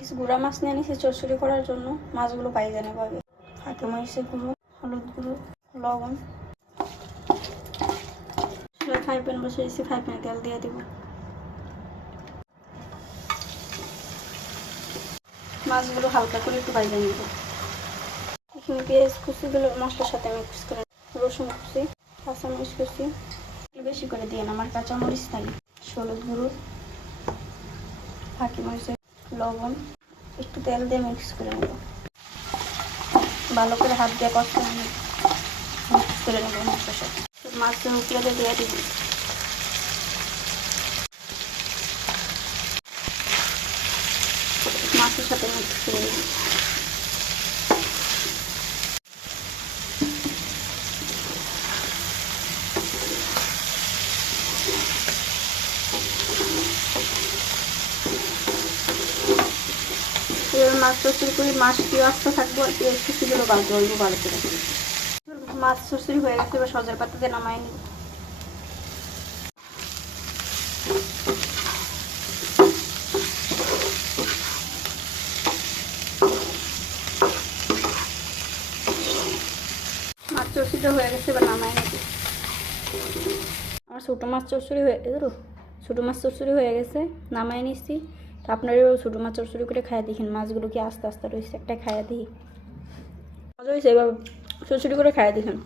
কিছু গুঁড়া মাছ নিয়ে নিয়েছি চচ্চড়ি করার জন্য। মাছগুলো পাই জানে পাবে। ফাঁকে মরিচের গুঁড়ো, হলুদ গুঁড়ো, লবণ। ফ্রাই প্যান বসে দিয়েছি, ফ্রাই প্যানে তেল দিয়ে দেবো। মাছগুলো হালকা করে একটু ভাজে নেব। এখানে পেঁয়াজ কুচিগুলো মশলার সাথে মিক্স করে, রসুন কুচি, কাঁচামরিচ কুচি বেশি করে দিয়ে আমার কাঁচামরিচ থাকে, হলুদ গুঁড়ো, ফাঁকি মরিচের লবণ, একটু তেল দিয়ে মিক্স করে নেব। ভালো করে হাত দিয়ে কষা মিক্স করে নেব মশলার সাথে। মাছটা উপরে দিয়ে দিব। মাছের সাথে মিক্স করে নেব। এবার মাছ চচ্চড়ি করে মাছ দিয়ে আস্তে থাকবো আর পেঁয়াজ কুচিগুলো বাজবো, অল্প ভালো করে। মাছ চচ্চড়ি হয়ে গেছে, এবার সজের পাতা দিয়ে নামাই নিব। মাছ চচ্চড়িটা হয়ে গেছে, এবার নামাই নিব। আমার ছোটো মাছ চচ্চড়ি হয়ে গেছে, নামাই নিচ্ছি। তো আপনারাও ছোটো মাছ চচ্চড়ি করে খাইয়ে দেখেন। মাছগুলো কি আস্তে আস্তে রয়েছে, একটা খাইয়ে দিই। মজা হয়েছে, এবার চচ্চড়ি করে খাইয়ে দেখেন।